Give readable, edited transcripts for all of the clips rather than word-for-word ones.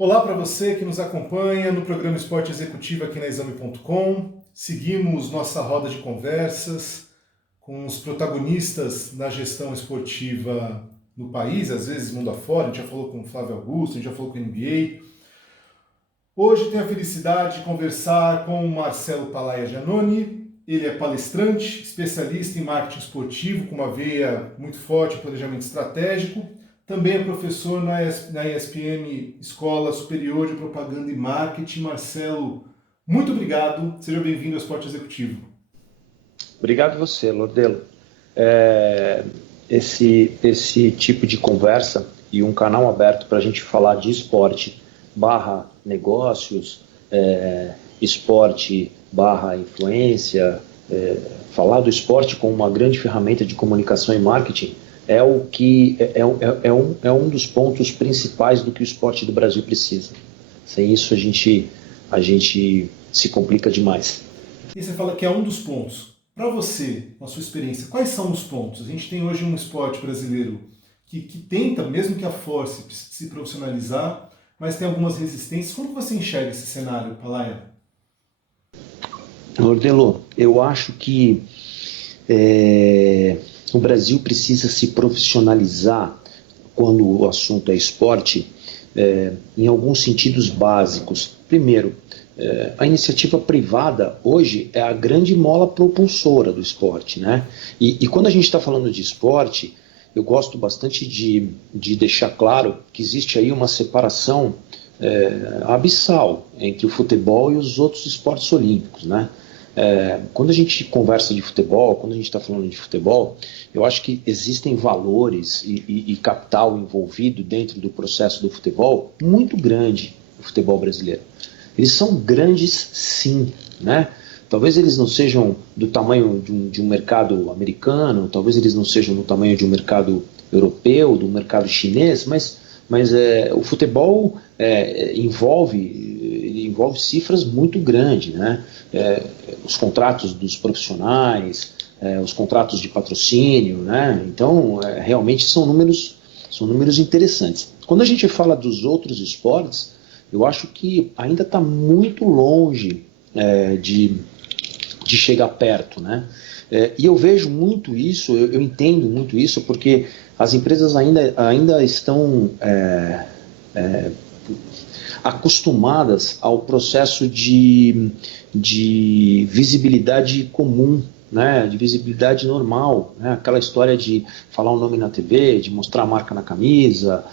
Olá para você que nos acompanha no programa Esporte Executivo aqui na Exame.com. Seguimos nossa roda de conversas com os protagonistas na gestão esportiva no país, às vezes mundo afora. A gente já falou com o Flávio Augusto, a gente já falou com o NBA. Hoje tenho a felicidade de conversar com o Marcelo Palaia Giannoni. Ele é palestrante, especialista em marketing esportivo, com uma veia muito forte em planejamento estratégico. Também é professor na ESPM Escola Superior de Propaganda e Marketing. Marcelo, muito obrigado. Seja bem-vindo ao Esporte Executivo. Obrigado você, Lordelo. Esse tipo de conversa e um canal aberto para a gente falar de esporte barra negócios, esporte barra influência, falar do esporte como uma grande ferramenta de comunicação e marketing é um dos pontos principais do que o esporte do Brasil precisa. Sem isso a gente se complica demais. E você fala que é um dos pontos. Para você, na sua experiência, quais são os pontos? A gente tem hoje um esporte brasileiro que tenta, mesmo que a force, se profissionalizar, mas tem algumas resistências. Como você enxerga esse cenário, Palaia? Lordelo, eu acho que o Brasil precisa se profissionalizar quando o assunto é esporte, em alguns sentidos básicos. Primeiro, a iniciativa privada hoje é a grande mola propulsora do esporte, né? E quando a gente está falando de esporte, eu gosto bastante de deixar claro que existe aí uma separação abissal entre o futebol e os outros esportes olímpicos, né? Quando a gente conversa de futebol, quando a gente está falando de futebol, eu acho que existem valores e capital envolvido dentro do processo do futebol muito grande no futebol brasileiro. Eles são grandes, sim, né? Talvez eles não sejam do tamanho de um mercado americano, talvez eles não sejam do tamanho de um mercado europeu, do mercado chinês, mas o futebol envolve cifras muito grandes, né? Os contratos dos profissionais, os contratos de patrocínio, né? Então, realmente são números interessantes. Quando a gente fala dos outros esportes, eu acho que ainda está muito longe de chegar perto, né? E eu vejo muito isso, eu entendo muito isso, porque as empresas ainda estão acostumadas ao processo de visibilidade comum, né, de visibilidade normal, né, aquela história de falar o nome na TV, de mostrar a marca na camisa,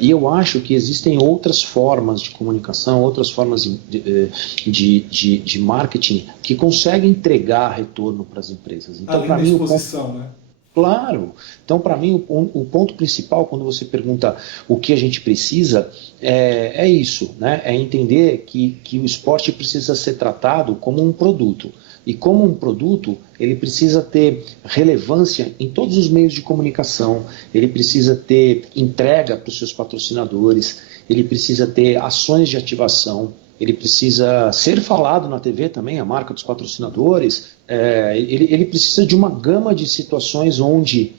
e eu acho que existem outras formas de comunicação, outras formas de marketing que conseguem entregar retorno para as empresas. Então, além da exposição, né? Claro. Então, para mim, o ponto principal, quando você pergunta o que a gente precisa, é isso, né? É entender que o esporte precisa ser tratado como um produto. E como um produto, ele precisa ter relevância em todos os meios de comunicação, ele precisa ter entrega para os seus patrocinadores, ele precisa ter ações de ativação, ele precisa ser falado na TV também, a marca dos patrocinadores, ele precisa de uma gama de situações onde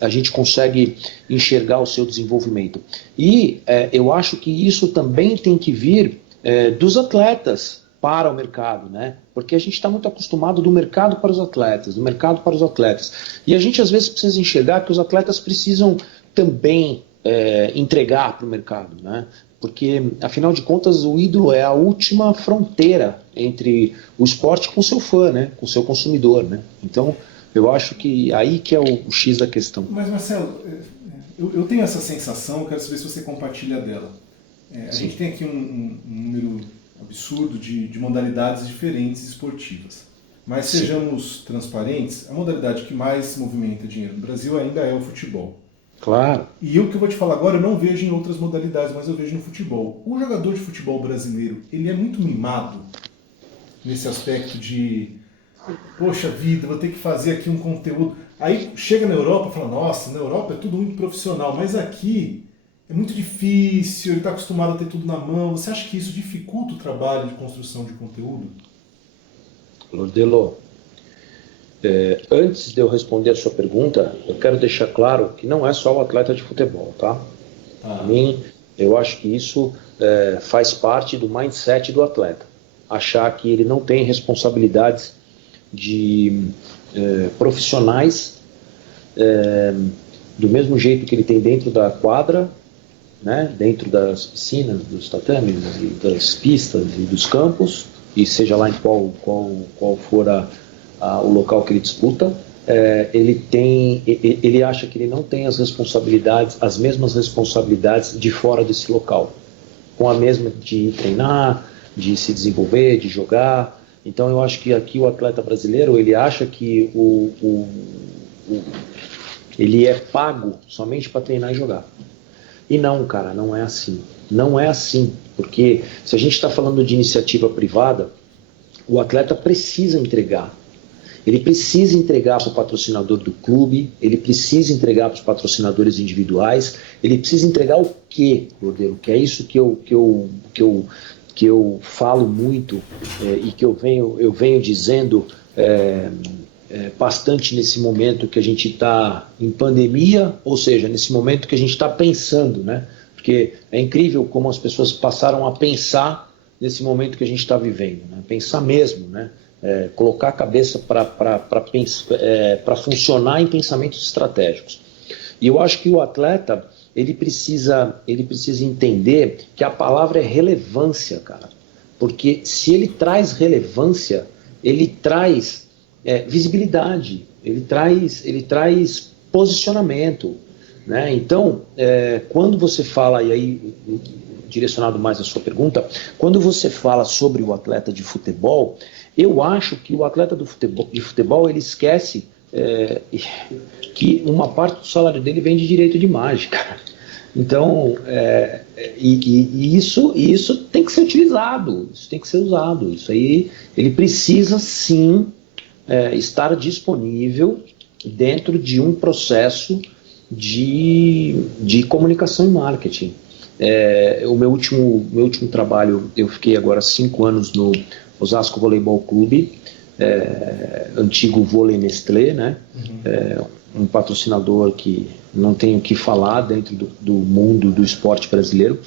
a gente consegue enxergar o seu desenvolvimento. E eu acho que isso também tem que vir dos atletas para o mercado, né? Porque a gente está muito acostumado do mercado para os atletas, do mercado para os atletas. E a gente às vezes precisa enxergar que os atletas precisam também entregar para o mercado, né? Porque, afinal de contas, o ídolo é a última fronteira entre o esporte com o seu fã, né? Com o seu consumidor, né? Então, eu acho que aí que é o X da questão. Mas, Marcelo, eu tenho essa sensação, quero saber se você compartilha dela. A gente tem aqui um número absurdo de modalidades diferentes esportivas. Mas sejamos transparentes, a modalidade que mais movimenta dinheiro no Brasil ainda é o futebol. Claro. E o que eu vou te falar agora eu não vejo em outras modalidades, mas eu vejo no futebol. O jogador de futebol brasileiro, ele é muito mimado nesse aspecto de poxa vida, vou ter que fazer aqui um conteúdo. Aí chega na Europa e fala, nossa, na Europa é tudo muito profissional, mas aqui é muito difícil, ele está acostumado a ter tudo na mão. Você acha que isso dificulta o trabalho de construção de conteúdo? Lordelo, antes de eu responder a sua pergunta, eu quero deixar claro que não é só o atleta de futebol, tá? Para mim, Eu acho que isso faz parte do mindset do atleta. Achar que ele não tem responsabilidades de profissionais do mesmo jeito que ele tem dentro da quadra, né, dentro das piscinas, dos tatames, das pistas e dos campos, e seja lá em qual for o local que ele disputa, ele acha que ele não tem as mesmas responsabilidades de fora desse local, com a mesma de treinar, de se desenvolver, de jogar. Então eu acho que aqui o atleta brasileiro, ele acha que ele é pago somente para treinar e jogar. E não, cara, não é assim. Não é assim, porque se a gente está falando de iniciativa privada, o atleta precisa entregar. Ele precisa entregar para o patrocinador do clube, ele precisa entregar para os patrocinadores individuais, ele precisa entregar o quê, Cordeiro? Que é isso que eu falo muito e que eu venho dizendo bastante nesse momento que a gente está em pandemia, ou seja, nesse momento que a gente está pensando, né? Porque é incrível como as pessoas passaram a pensar nesse momento que a gente está vivendo, né? Pensar mesmo, né? Colocar a cabeça para funcionar em pensamentos estratégicos. E eu acho que o atleta ele precisa entender que a palavra é relevância, cara. Porque se ele traz relevância, ele traz visibilidade, ele traz posicionamento, né? Então, quando você fala, e aí direcionado mais à sua pergunta, quando você fala sobre o atleta de futebol, eu acho que o atleta de futebol ele esquece que uma parte do salário dele vem de direito de imagem, cara. Então, isso tem que ser utilizado, isso tem que ser usado. Isso aí, ele precisa sim estar disponível dentro de um processo de comunicação e marketing. O meu último trabalho, eu fiquei agora 5 anos no Osasco Voleibol Clube, antigo Vôlei Nestlé, né? Um patrocinador que não tenho o que falar dentro do mundo do esporte brasileiro.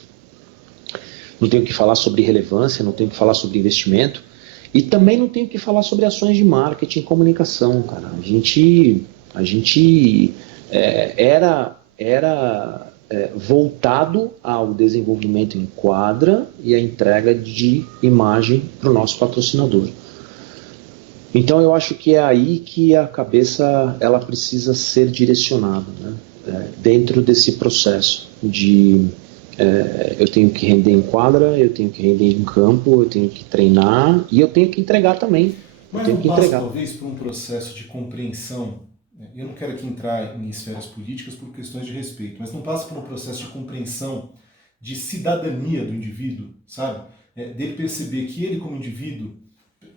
Não tenho o que falar sobre relevância, não tenho o que falar sobre investimento. E também não tenho o que falar sobre ações de marketing e comunicação, cara. A gente era voltado ao desenvolvimento em quadra e a entrega de imagem para o nosso patrocinador. Então eu acho que é aí que a cabeça ela precisa ser direcionada, né? Dentro desse processo de eu tenho que render em quadra, eu tenho que render em campo, eu tenho que treinar e eu tenho que entregar também. Mas não passa talvez por um processo de compreensão, né? Eu não quero aqui entrar em esferas políticas por questões de respeito, mas não passa por um processo de compreensão, de cidadania do indivíduo, sabe? Dele perceber que ele como indivíduo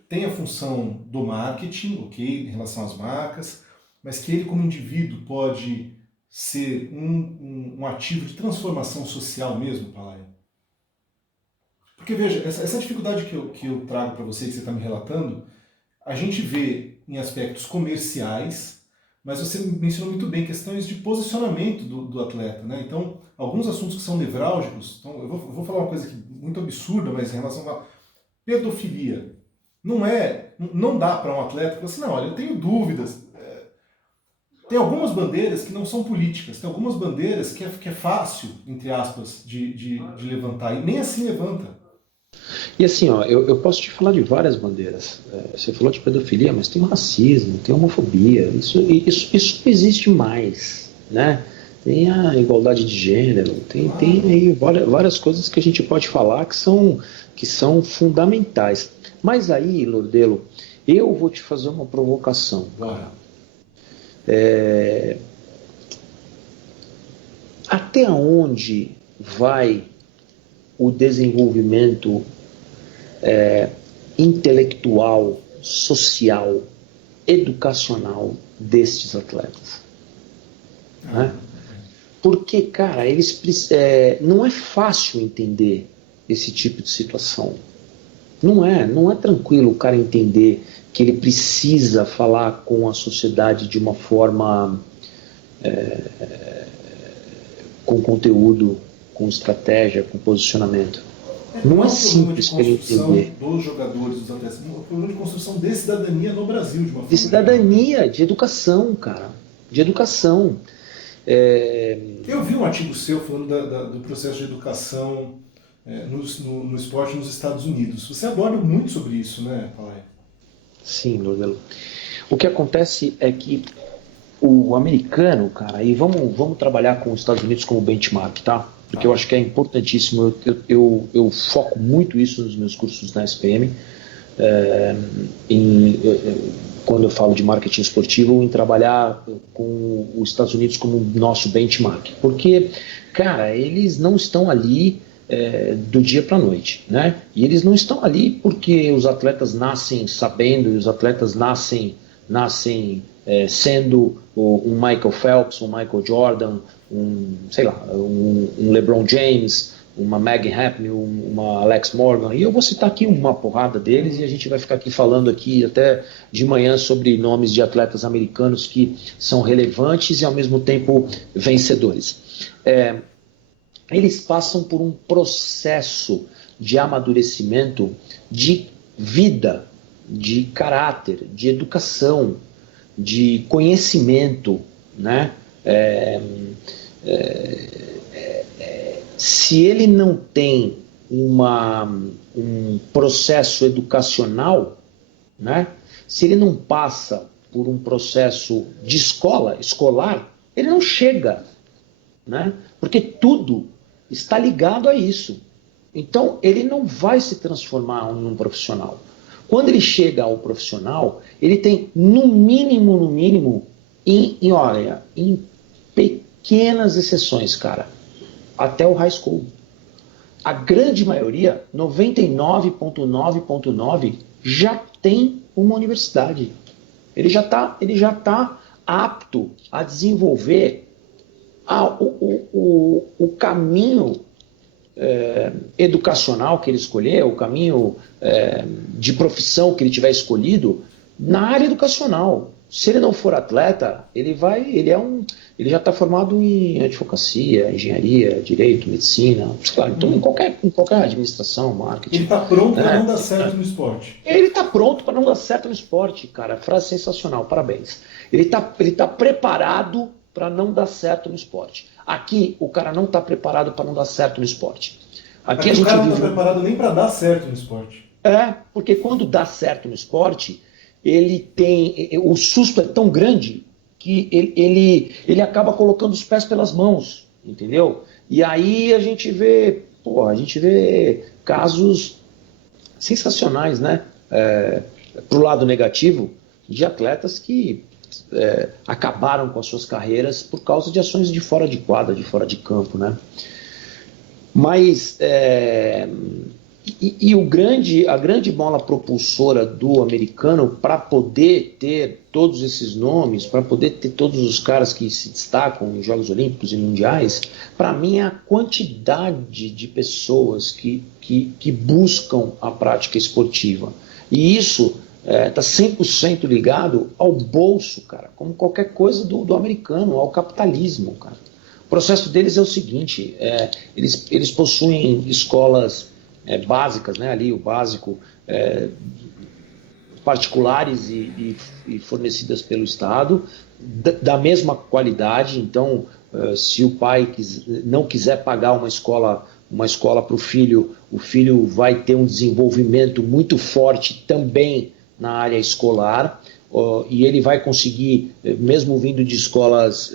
tem a função do marketing, ok, em relação às marcas, mas que ele como indivíduo pode ser um ativo de transformação social mesmo, Palaio? Porque veja, essa dificuldade que eu trago para você, que você está me relatando, a gente vê em aspectos comerciais, mas você mencionou muito bem questões de posicionamento do atleta, né? Então, alguns assuntos que são nevrálgicos, então eu vou falar uma coisa aqui muito absurda, mas em relação à pedofilia. Não dá para um atleta falar assim, não, olha, eu tenho dúvidas. Tem algumas bandeiras que não são políticas, tem algumas bandeiras que é fácil, entre aspas, de levantar, e nem assim levanta. E assim, ó, eu posso te falar de várias bandeiras. Você falou de pedofilia, mas tem o racismo, tem a homofobia, isso existe mais, né? Tem a igualdade de gênero, tem aí várias coisas que a gente pode falar que são fundamentais. Mas aí, Lordelo, eu vou te fazer uma provocação, cara. Até onde vai o desenvolvimento intelectual, social, educacional destes atletas? Né? Porque, cara, não é fácil entender esse tipo de situação. Não é tranquilo o cara entender que ele precisa falar com a sociedade de uma forma com conteúdo com estratégia, com posicionamento. Não Não é é um problema de simples para ele construção entender. dos jogadores, dos atletas, é um problema de construção de cidadania no Brasil, de uma De forma geral, né? cidadania, de educação, cara. De educação. É, Eu vi um artigo seu falando do processo de educação no esporte nos Estados Unidos. Você aborda muito sobre isso, né, Palai? sim, Lordelo. O que acontece é que o americano, cara, e vamos trabalhar com os Estados Unidos como benchmark, tá? Porque eu Tá. acho que é importantíssimo, eu foco muito isso nos meus cursos na SPM, é, quando eu falo de marketing esportivo, em trabalhar com os Estados Unidos como nosso benchmark. Porque, cara, eles não estão ali do dia para a noite, né? E eles não estão ali porque os atletas nascem sabendo e os atletas nascem sendo um Michael Phelps, um Michael Jordan, sei lá, um LeBron James, uma Maggie Happy, uma Alex Morgan, e eu vou citar aqui uma porrada deles e a gente vai ficar aqui falando aqui até de manhã sobre nomes de atletas americanos que são relevantes e ao mesmo tempo vencedores. Eles passam por um processo de amadurecimento de vida, de caráter, de educação, de conhecimento, né? Se ele não tem um processo educacional, né? Se ele não passa por um processo de escolar, ele não chega, né? Porque tudo está ligado a isso. Então, ele não vai se transformar em um profissional. Quando ele chega ao profissional, ele tem, no mínimo, olha, em pequenas exceções, cara, até o high school. A grande maioria, 99,9,9, já tem uma universidade. Ele já tá apto a desenvolver o caminho educacional que ele escolher, o caminho de profissão que ele tiver escolhido na área educacional. Se ele não for atleta, ele já está formado em advocacia, engenharia, direito, medicina, claro, então em qualquer administração, Ele marketing. está pronto para não Né? dar certo no esporte. Ele está pronto para não dar certo no esporte, cara. Frase sensacional, parabéns. Ele tá preparado para não dar certo no esporte. Aqui, o cara não está preparado para não dar certo no esporte. Aqui Aqui a o gente cara não vive. está preparado nem para dar certo no esporte. Porque quando dá certo no esporte, o susto é tão grande que ele acaba colocando os pés pelas mãos, entendeu? E aí a gente vê casos sensacionais, né? Pro lado negativo, de atletas que acabaram com as suas carreiras por causa de ações de fora de quadra, de fora de campo, né? Mas a grande mola propulsora do americano para poder ter todos esses nomes, para poder ter todos os caras que se destacam em Jogos Olímpicos e Mundiais, para mim é a quantidade de pessoas que buscam a prática esportiva. E isso está 100% ligado ao bolso, cara, como qualquer coisa do americano, ao capitalismo, cara. O processo deles é o seguinte, eles possuem escolas básicas, né, ali o básico, particulares e fornecidas pelo Estado, da mesma qualidade. Então, se o pai não quiser pagar uma escola para o filho vai ter um desenvolvimento muito forte também na área escolar. E ele vai conseguir, mesmo vindo de escolas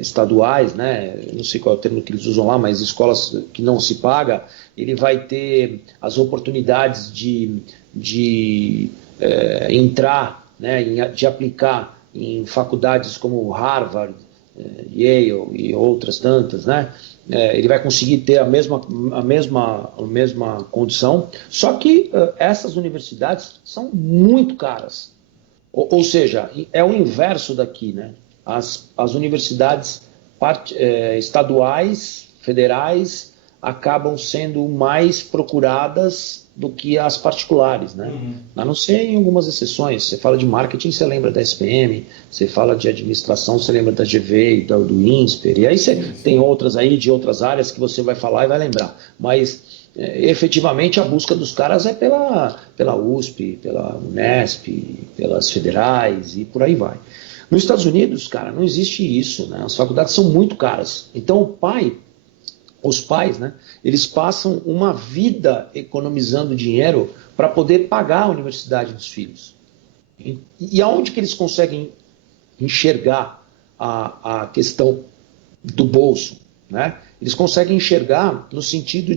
estaduais, né, não sei qual é o termo que eles usam lá, mas escolas que não se paga, ele vai ter as oportunidades de entrar, né, de aplicar em faculdades como Harvard, Yale e outras tantas, né? Ele vai conseguir ter a mesma condição, só que essas universidades são muito caras. Ou seja, é o inverso daqui, né? As universidades estaduais, federais, acabam sendo mais procuradas do que as particulares, né? A não ser em algumas exceções. Você fala de marketing, você lembra da SPM, você fala de administração, você lembra da GV e do INSPER, e aí você tem outras aí de outras áreas que você vai falar e vai lembrar. Mas efetivamente a busca dos caras é pela USP, pela Unesp, pelas federais e por aí vai. Nos Estados Unidos, cara, não existe isso, né? As faculdades são muito caras. Então os pais, né, eles passam uma vida economizando dinheiro para poder pagar a universidade dos filhos. E aonde que eles conseguem enxergar a questão do bolso, né? Eles conseguem enxergar no sentido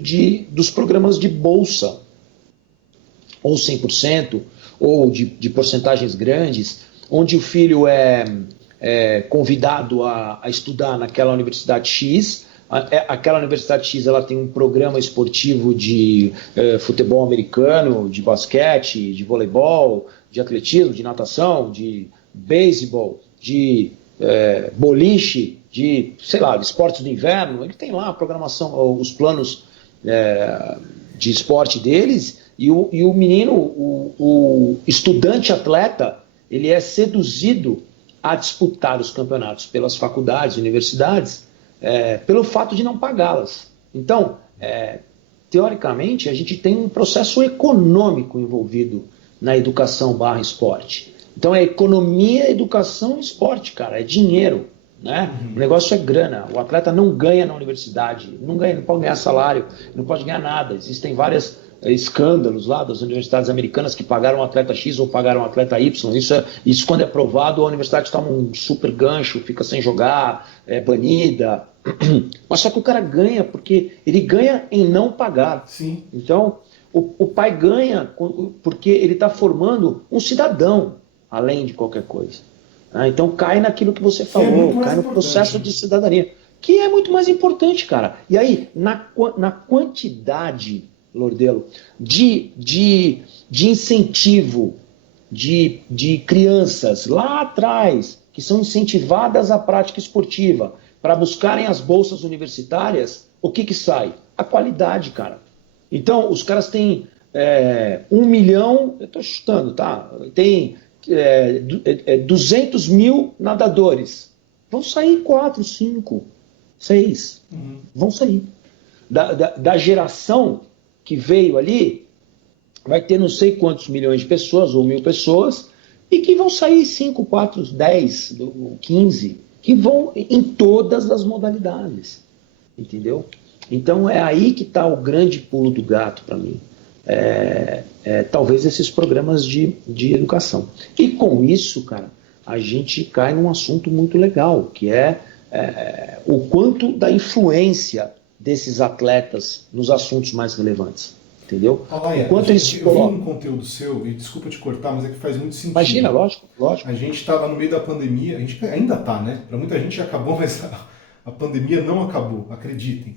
dos programas de bolsa, ou 100%, ou de porcentagens grandes, onde o filho é convidado a estudar naquela universidade X. Aquela universidade X ela tem um programa esportivo de futebol americano, de basquete, de voleibol, de atletismo, de natação, de beisebol, de boliche, de, sei lá, de esportes do inverno. Ele tem lá a programação, os planos de esporte deles, e o menino, o estudante atleta, ele é seduzido a disputar os campeonatos pelas faculdades, universidades, pelo fato de não pagá-las. Então, teoricamente, a gente tem um processo econômico envolvido na educação / esporte. Então, é economia, educação e esporte, cara, é dinheiro, né? O negócio é grana. O atleta não ganha na universidade, não pode ganhar salário, não pode ganhar nada. Existem vários escândalos lá das universidades americanas que pagaram o atleta X ou pagaram o atleta Y. Isso quando é provado, a universidade toma um super gancho, fica sem jogar, é banida. Mas só que o cara ganha porque ele ganha em não pagar. Sim. Então, o pai ganha porque ele está formando um cidadão, além de qualquer coisa. Então cai naquilo que você falou, cai no processo de cidadania, que é muito mais importante, cara. E aí, na quantidade, Lordelo, de incentivo de crianças lá atrás, que são incentivadas à prática esportiva, para buscarem as bolsas universitárias, o que sai? A qualidade, cara. Então, os caras têm 1 milhão, eu estou chutando, tá? Tem 200 mil nadadores. Vão sair 4, 5, 6. Vão sair. Da geração que veio ali, vai ter não sei quantos milhões de pessoas, ou 1.000 pessoas, e que vão sair 5, 4, 10, 15, que vão em todas as modalidades. Entendeu? Então é aí que está o grande pulo do gato para mim. Talvez esses programas de educação. E com isso, cara, a gente cai num assunto muito legal, que é o quanto da influência desses atletas nos assuntos mais relevantes. Entendeu? Alaia, eu vi um conteúdo seu, e desculpa te cortar, mas é que faz muito sentido. Imagina, lógico. A gente estava no meio da pandemia, a gente ainda está, né? Para muita gente já acabou, mas a pandemia não acabou, acreditem.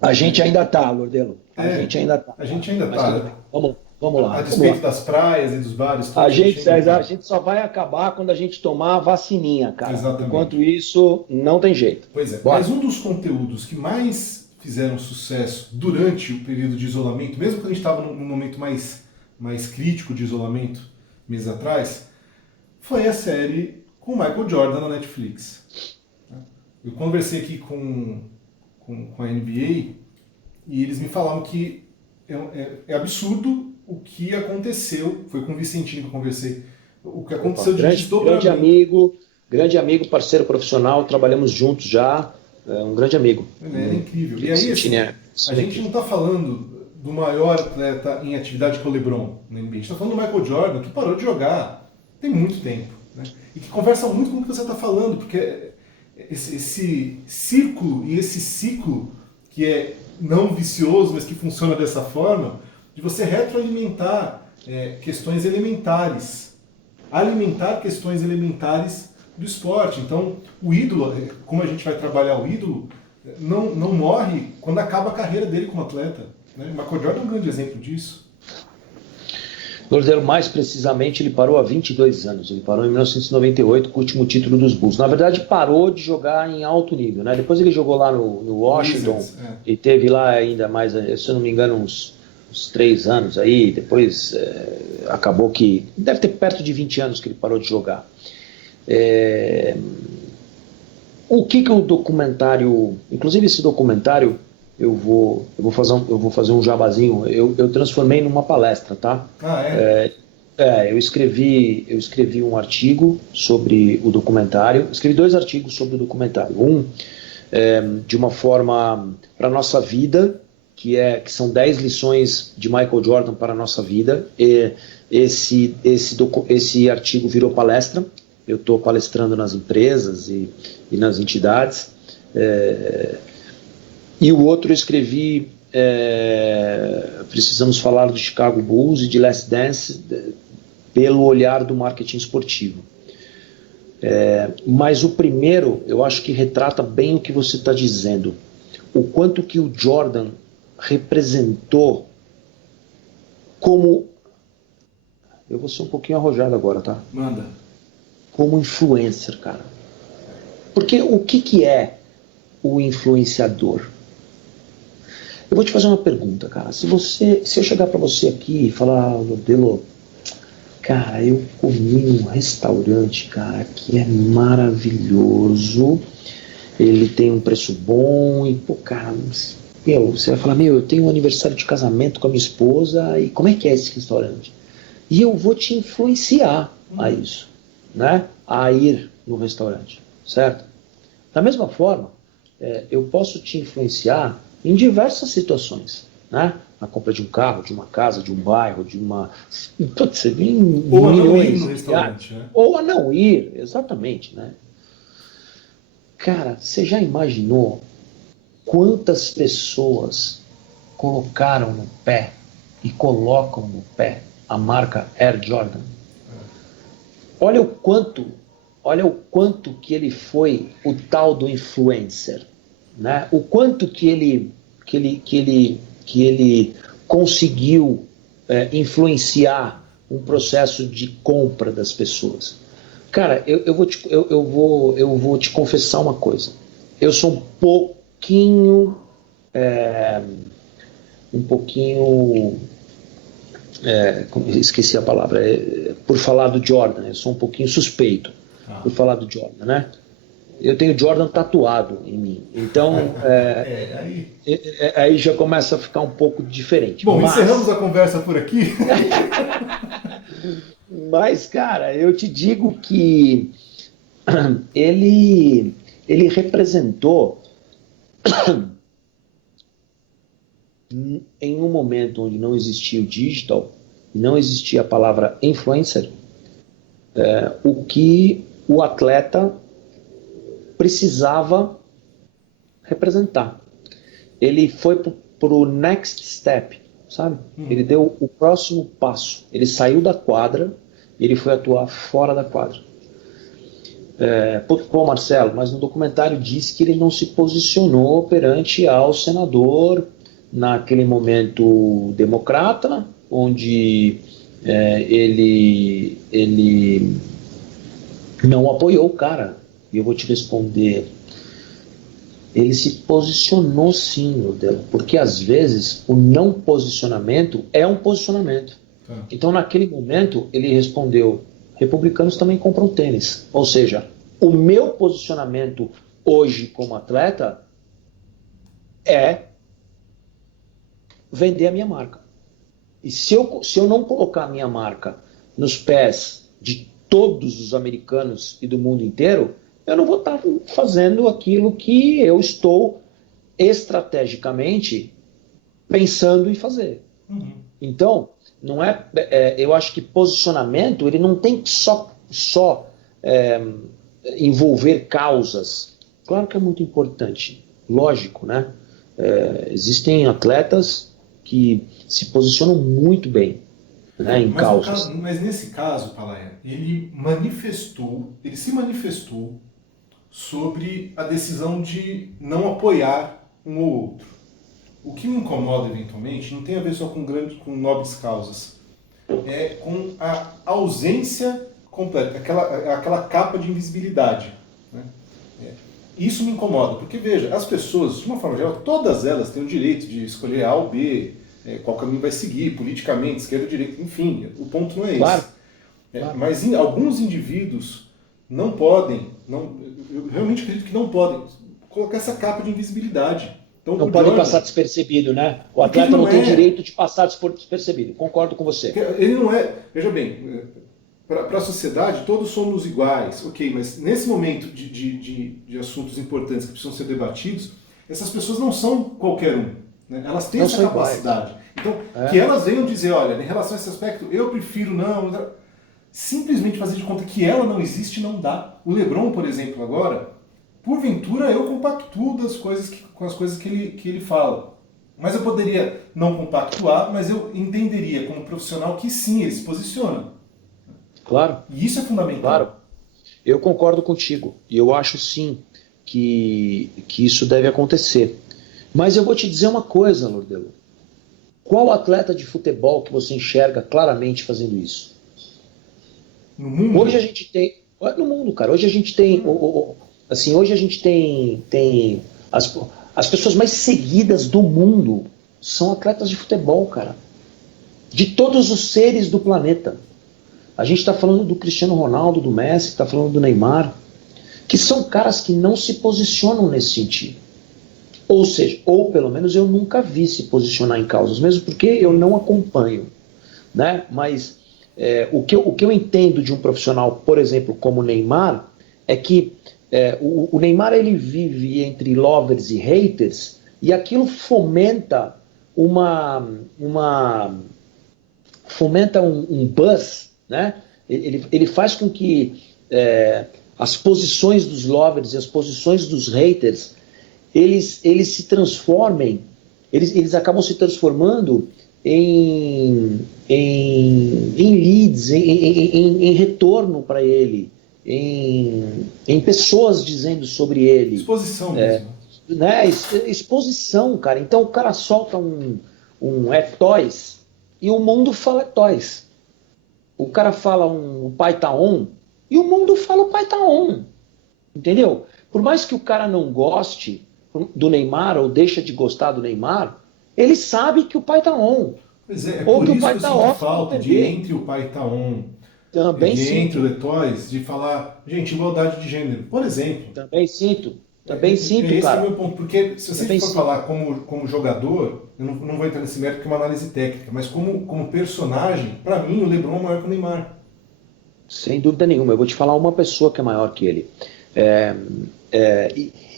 A gente ainda está, Lordelo. A gente ainda está. A gente ainda está. Vamos lá. A despeito das praias e dos bares. A gente só vai acabar quando a gente tomar a vacininha, cara. Exatamente. Enquanto isso, não tem jeito. Pois é. Bora. Mas um dos conteúdos que mais fizeram sucesso durante o período de isolamento, mesmo quando a gente estava num momento mais crítico de isolamento, meses atrás, foi a série com o Michael Jordan na Netflix. Eu conversei aqui com a NBA e eles me falaram que é absurdo o que aconteceu. Foi com o Vicentinho que eu conversei. O que aconteceu de desdobramento. Grande amigo, parceiro profissional, trabalhamos juntos já. É um grande amigo. É incrível. E aí, assim, a gente não está falando do maior atleta em atividade que é o LeBron na NBA. A gente está falando do Michael Jordan, que parou de jogar tem muito tempo. Né? E que conversa muito com o que você está falando, porque esse círculo e esse ciclo que é não vicioso, mas que funciona dessa forma, de você retroalimentar questões elementares, alimentar questões elementares do esporte. Então, o ídolo, como a gente vai trabalhar o ídolo, não morre quando acaba a carreira dele como atleta. Né? O Michael Jordan é um grande exemplo disso. Lordeiro, mais precisamente, ele parou há 22 anos. Ele parou em 1998 com o último título dos Bulls. Na verdade, parou de jogar em alto nível, né? Depois ele jogou lá no Washington Wizards, e teve lá ainda mais, se eu não me engano, uns 3 anos aí. Depois acabou que... Deve ter perto de 20 anos que ele parou de jogar. O que o documentário... Inclusive esse documentário, eu vou fazer um jabazinho. Eu transformei numa palestra, tá? Ah, é? Eu escrevi um artigo sobre o documentário. Escrevi 2 artigos sobre o documentário. Um de uma forma para a nossa vida, que são 10 lições de Michael Jordan para a nossa vida. Esse artigo virou palestra. Eu estou palestrando nas empresas e nas entidades. E o outro eu escrevi, precisamos falar do Chicago Bulls e de Last Dance pelo olhar do marketing esportivo. Mas o primeiro, eu acho que retrata bem o que você está dizendo. O quanto que o Jordan representou como... Eu vou ser um pouquinho arrojado agora, tá? Manda. Como influencer, cara. Porque o que é o influenciador? Eu vou te fazer uma pergunta, cara. Se eu chegar para você aqui e falar, Lodelo, cara, eu comi num restaurante, cara, que é maravilhoso, ele tem um preço bom e, pô, cara, você vai falar, eu tenho um aniversário de casamento com a minha esposa e como é que é esse restaurante? E eu vou te influenciar a isso, né? A ir no restaurante, certo? Da mesma forma, eu posso te influenciar em diversas situações, né? Na compra de um carro, de uma casa, de um bairro, de uma... Putz, você vê Ou a não ir milhões. no restaurante, né? Ou a não ir, exatamente, né? Cara, você já imaginou quantas pessoas colocaram no pé e colocam no pé a marca Air Jordan? Olha o quanto que ele foi o tal do influencer, né? O quanto que ele conseguiu influenciar um processo de compra das pessoas. Cara, eu vou te confessar uma coisa. Eu sou um pouquinho esqueci a palavra, por falar do Jordan, eu sou um pouquinho suspeito por falar do Jordan, né? Eu tenho Jordan tatuado em mim, então aí já começa a ficar um pouco diferente. Bom, encerramos a conversa por aqui. Mas, cara, eu te digo que ele representou em um momento onde não existia o digital, não existia a palavra influencer, o que o atleta precisava representar. Ele foi para o next step, sabe? Ele deu o próximo passo. Ele saiu da quadra e ele foi atuar fora da quadra. Pô, Marcelo, mas no documentário diz que ele não se posicionou perante ao senador naquele momento democrata, onde ele não apoiou o cara. E eu vou te responder, ele se posicionou sim, Rodel, porque às vezes o não posicionamento é um posicionamento. Então naquele momento ele respondeu, republicanos também compram tênis. Ou seja, o meu posicionamento hoje como atleta é vender a minha marca. E se eu não colocar a minha marca nos pés de todos os americanos e do mundo inteiro, eu não vou estar fazendo aquilo que eu estou estrategicamente pensando em fazer. Então, não eu acho que posicionamento ele não tem que só envolver causas. Claro que é muito importante, lógico, né? Existem atletas que se posicionam muito bem, né, em causas. Mas nesse caso, Palaia, ele se manifestou sobre a decisão de não apoiar um ou outro. O que me incomoda eventualmente não tem a ver só com nobres causas, com a ausência completa, aquela capa de invisibilidade. Né? Isso me incomoda, porque veja, as pessoas, de uma forma geral, todas elas têm o direito de escolher A ou B, qual caminho vai seguir, politicamente, esquerda ou direita, enfim, o ponto não é Claro. esse. Mas alguns indivíduos não podem, eu realmente acredito que não podem, colocar essa capa de invisibilidade. Então, não pode passar despercebido, né? O atleta não tem direito de passar despercebido. Concordo com você. Ele não é... Veja bem, para a sociedade todos somos iguais, ok, mas nesse momento de assuntos importantes que precisam ser debatidos, essas pessoas não são qualquer um. Né? Elas têm essa capacidade. Então, que elas venham dizer, olha, em relação a esse aspecto, eu prefiro não... Simplesmente fazer de conta que ela não existe não dá. O LeBron, por exemplo, agora... Porventura eu compactuo com as coisas que ele fala. Mas eu poderia não compactuar, mas eu entenderia como profissional que sim, ele se posiciona. Claro. E isso é fundamental. Claro. Eu concordo contigo. E eu acho sim que isso deve acontecer. Mas eu vou te dizer uma coisa, Lordelo. Qual atleta de futebol que você enxerga claramente fazendo isso? No mundo? Hoje a gente tem... No mundo, cara. Hoje a gente tem... Assim, hoje a gente tem as pessoas mais seguidas do mundo são atletas de futebol, cara. De todos os seres do planeta. A gente está falando do Cristiano Ronaldo, do Messi, está falando do Neymar, que são caras que não se posicionam nesse sentido. Ou seja, ou pelo menos eu nunca vi se posicionar em causas, mesmo porque eu não acompanho. Né? Mas o que eu entendo de um profissional, por exemplo, como o Neymar, é que o Neymar ele vive entre lovers e haters e aquilo fomenta um buzz, né? Ele faz com que as posições dos lovers e as posições dos haters eles se transformem, eles acabam se transformando em leads, em retorno para ele. Em pessoas dizendo sobre ele. Exposição mesmo. Né? Exposição, cara. Então o cara solta um toys e o mundo fala toys. O cara fala o pai tá on e o mundo fala o pai tá on. Entendeu? Por mais que o cara não goste do Neymar ou deixa de gostar do Neymar, ele sabe que o pai tá on. Pois ou por que isso o pai tá off. Falta de entre o pai tá on. Também sinto. Entre o Letois, de falar, gente, igualdade de gênero, por exemplo. Também sinto, esse cara. Esse é o meu ponto, porque se você for falar como jogador, eu não vou entrar nesse mérito, que é uma análise técnica, mas como personagem, para mim, o LeBron é maior que o Neymar. Sem dúvida nenhuma, eu vou te falar uma pessoa que é maior que ele.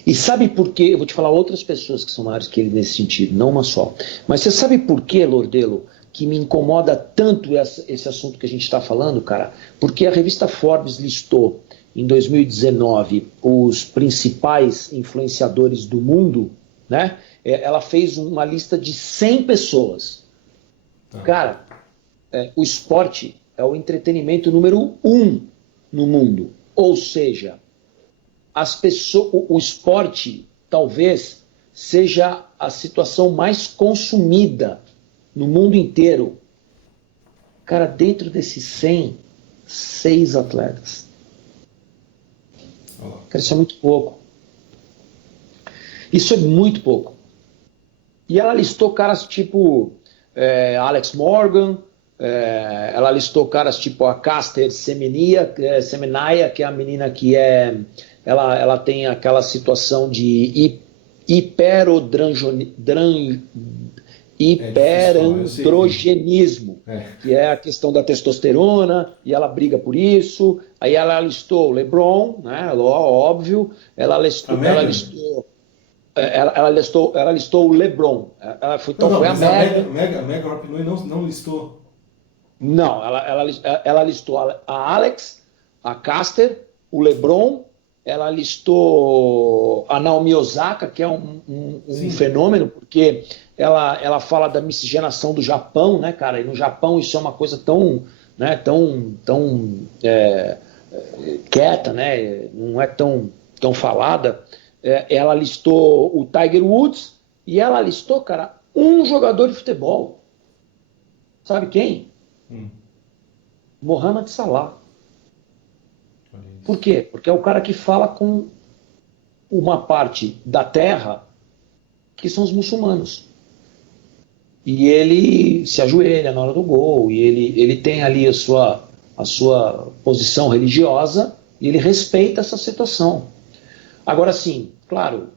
E sabe por quê? Eu vou te falar outras pessoas que são maiores que ele nesse sentido, não uma só. Mas você sabe por quê, Lordelo, que me incomoda tanto esse assunto que a gente está falando, cara? Porque a revista Forbes listou em 2019 os principais influenciadores do mundo, né? Ela fez uma lista de 100 pessoas. Tá. Cara, o esporte é o entretenimento número 1 no mundo. Ou seja, o esporte talvez seja a situação mais consumida no mundo inteiro. Cara, dentro desses 100, 6 atletas. Cara, isso é muito pouco. Isso é muito pouco. E ela listou caras tipo Alex Morgan, ela listou caras tipo a Caster Semenya, que é a menina que ela tem aquela situação de hiperandrogenismo, que é a questão da testosterona, e ela briga por isso. Aí ela listou o LeBron, né, óbvio, ela listou o LeBron. Foi a Megan Rapinoe não listou. Não, ela listou a Alex, a Caster, o LeBron, ela listou a Naomi Osaka, que é um fenômeno, porque ela fala da miscigenação do Japão, né, cara? E no Japão isso é uma coisa tão quieta, né? Não é tão falada. Ela listou o Tiger Woods e ela listou, cara, um jogador de futebol. Sabe quem? Mohamed Salah. Olha Por isso. quê? Porque é o cara que fala com uma parte da terra que são os muçulmanos. E ele se ajoelha na hora do gol, e ele tem ali a sua posição religiosa, e ele respeita essa situação. Agora sim, claro,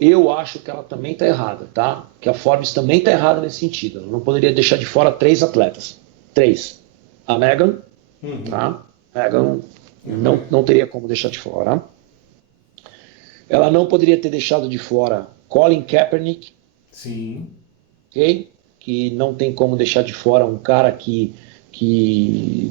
eu acho que ela também está errada, tá? Que a Forbes também está errada nesse sentido. Ela não poderia deixar de fora três atletas. Três. A Megan, Uhum. tá? Megan É, mas... não teria como deixar de fora. Ela não poderia ter deixado de fora Colin Kaepernick, Sim. ok? Que não tem como deixar de fora um cara que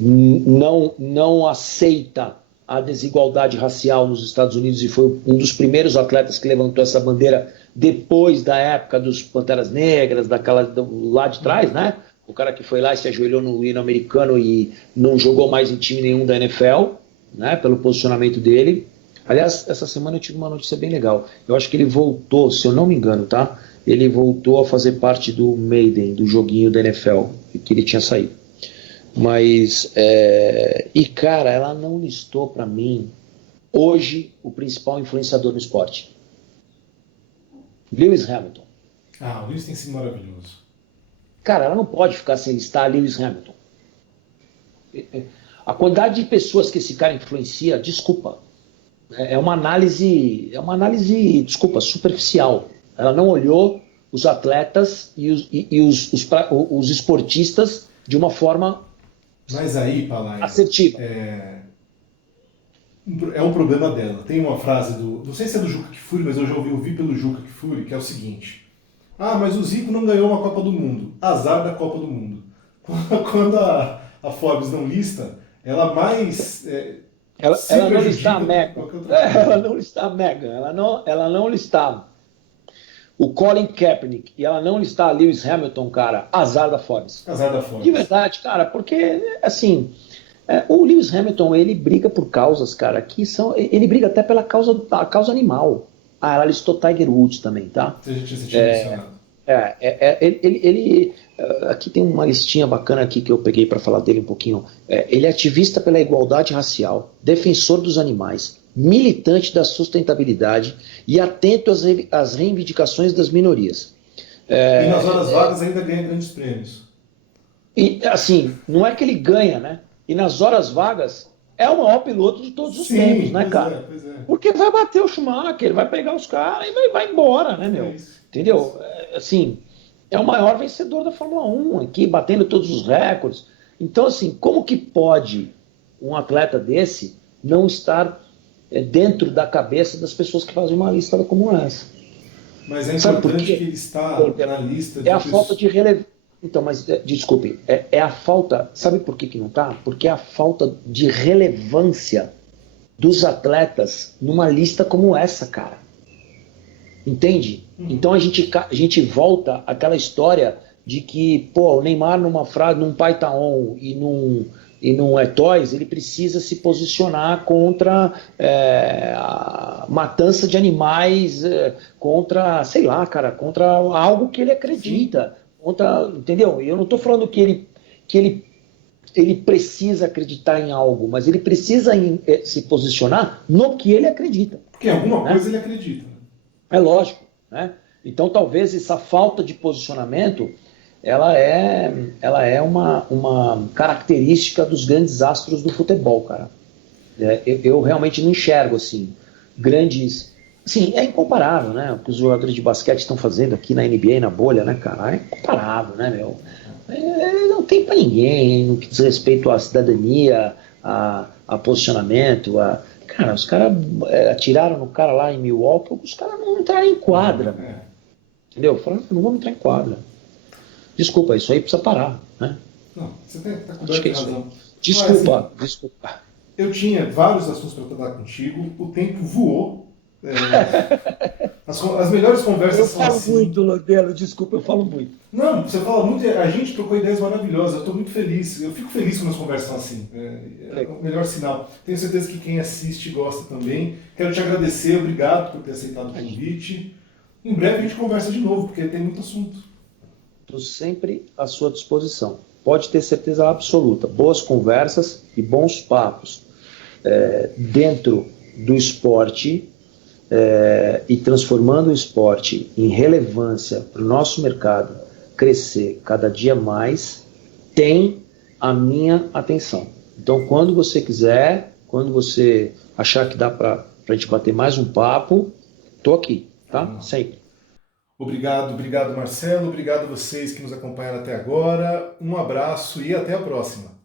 não aceita a desigualdade racial nos Estados Unidos e foi um dos primeiros atletas que levantou essa bandeira depois da época dos Panteras Negras, lá de trás, né? O cara que foi lá e se ajoelhou no hino americano e não jogou mais em time nenhum da NFL, né? Pelo posicionamento dele. Aliás, essa semana eu tive uma notícia bem legal. Eu acho que ele voltou, se eu não me engano, tá? Ele voltou a fazer parte do Maiden, do joguinho da NFL, que ele tinha saído. Mas, e cara, ela não listou para mim hoje o principal influenciador no esporte, Lewis Hamilton. Ah, o Lewis tem sido maravilhoso. Cara, ela não pode ficar sem listar Lewis Hamilton. A quantidade de pessoas que esse cara influencia, desculpa, é uma análise, desculpa, superficial. Ela não olhou os atletas os esportistas de uma forma Mas aí, Palaio, assertiva. é um problema dela. Tem uma frase do. Não sei se é do Juca Kfouri, mas eu já ouvi pelo Juca Kfouri, que é o seguinte: Ah, mas o Zico não ganhou uma Copa do Mundo. Azar da Copa do Mundo. Quando a Forbes não lista, ela mais se Ela não lista a prejudica do que Megan. qualquer outra coisa. Ela não lista a Megan. Ela não lista o Colin Kaepernick e ela não lista a Lewis Hamilton, cara. Azar da Forbes. Azar da De Forbes. verdade, cara, porque, assim, o Lewis Hamilton, ele briga por causas, cara, que são. Ele briga até pela a causa animal. Ah, ela listou Tiger Woods também, tá? Você tinha mencionado. Aqui tem uma listinha bacana aqui que eu peguei para falar dele um pouquinho. Ele é ativista pela igualdade racial, defensor dos animais, militante da sustentabilidade e atento às reivindicações das minorias. E nas horas vagas ainda ganha grandes prêmios. E assim, não é que ele ganha, né? E nas horas vagas é o maior piloto de todos os tempos, Sim, né, pois cara? é, pois é. Porque vai bater o Schumacher, vai pegar os caras e vai embora, né, É meu? isso. É Entendeu? isso. Assim, é o maior vencedor da Fórmula 1 aqui, batendo todos os recordes. Então, assim, como que pode um atleta desse não estar dentro da cabeça das pessoas que fazem uma lista como essa? Mas é Sabe por importante que quê? ele está na lista É de a falta pessoas. de relevância. Então, mas desculpe, é a falta. Sabe por que não tá? Porque é a falta de relevância dos atletas numa lista como essa, cara. Entende? Então a gente volta àquela história de que, pô, o Neymar numa frase, num Paitaon e num Etoys, ele precisa se posicionar contra a matança de animais, contra, sei lá, cara, contra algo que ele Sim, acredita. Contra, entendeu? Eu não estou falando que ele precisa acreditar em algo, mas ele precisa se posicionar no que ele acredita. porque em alguma Né? coisa ele acredita. Né? É lógico, né? Então talvez essa falta de posicionamento ela é uma característica dos grandes astros do futebol, cara. Eu realmente não enxergo assim grandes, assim, é incomparável, né? O que os jogadores de basquete estão fazendo aqui na NBA, na bolha, né, cara? É incomparável, né, meu? Não tem para ninguém no que diz respeito à cidadania, a posicionamento, cara, os caras atiraram no cara lá em Milwaukee, os caras não entraram em quadra, meu. É. Entendeu? Falaram, não vamos entrar em quadra. Desculpa, isso aí precisa parar, né? Não, você está Acho coberto que é de isso aí. razão. Mas Desculpa. eu tinha vários assuntos para tratar contigo, o tempo voou. As melhores Eu conversas são falo assim. muito, Lodelo, desculpa, eu falo muito. Não, você fala muito, a gente trocou ideias maravilhosas, eu estou muito feliz. Eu fico feliz quando as conversas são assim. É o melhor sinal. Tenho certeza que quem assiste gosta também. Quero te agradecer, obrigado por ter aceitado o convite. Em breve a gente conversa de novo, porque tem muito assunto. Estou sempre à sua disposição. pode ter certeza absoluta, boas conversas e bons papos dentro do esporte e transformando o esporte em relevância para o nosso mercado crescer cada dia mais, tem a minha atenção. Então, quando você quiser, quando você achar que dá para a gente bater mais um papo, estou aqui, tá? Sempre. Obrigado, Marcelo. Obrigado a vocês que nos acompanharam até agora. Um abraço e até a próxima.